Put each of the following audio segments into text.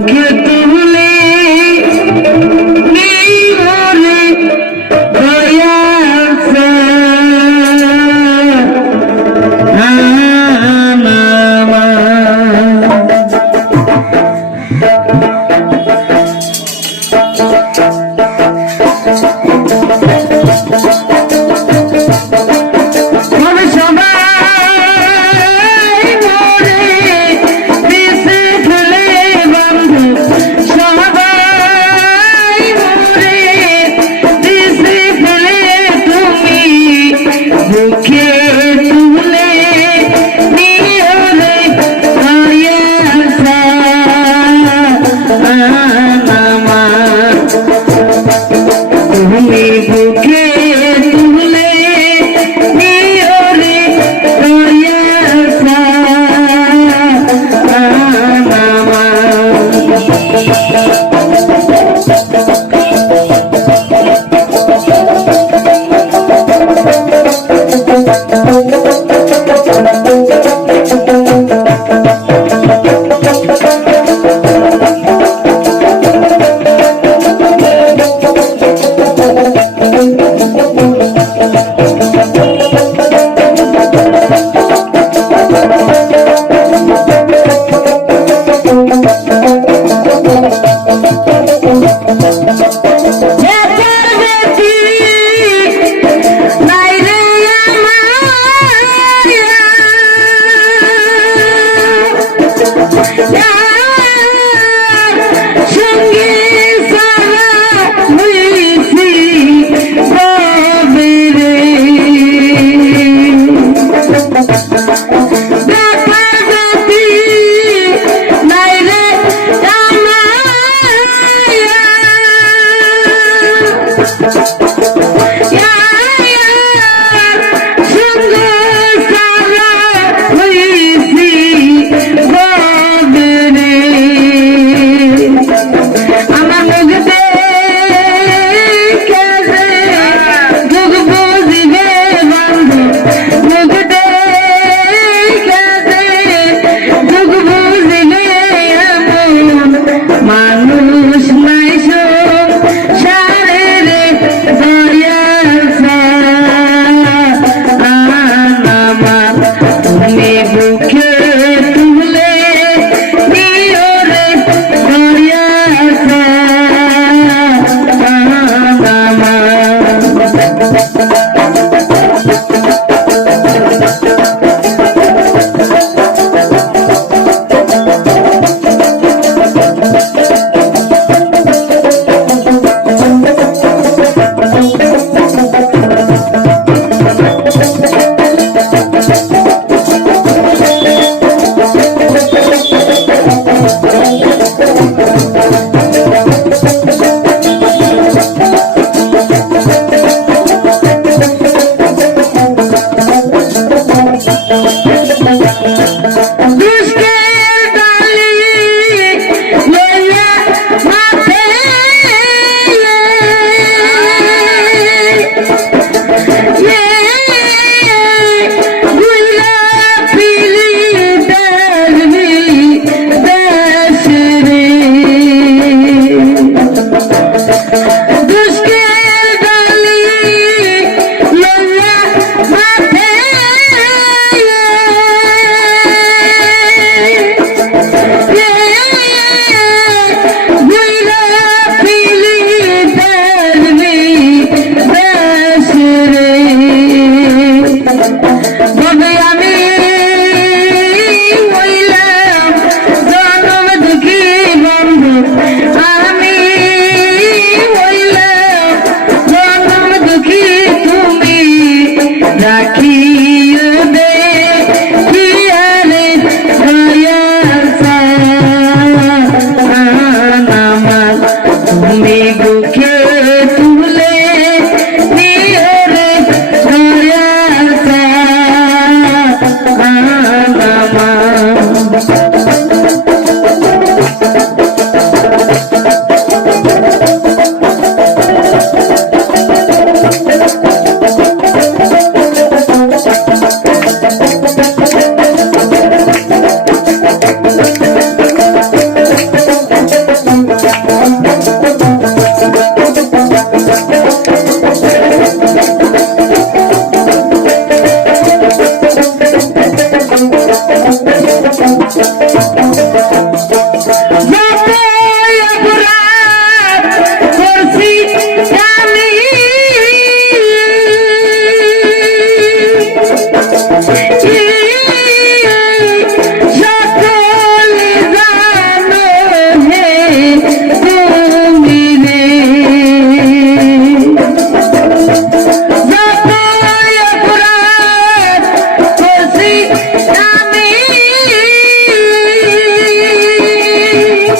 get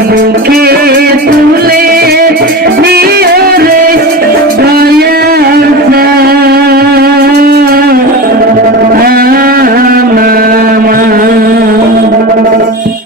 বুকে তুমি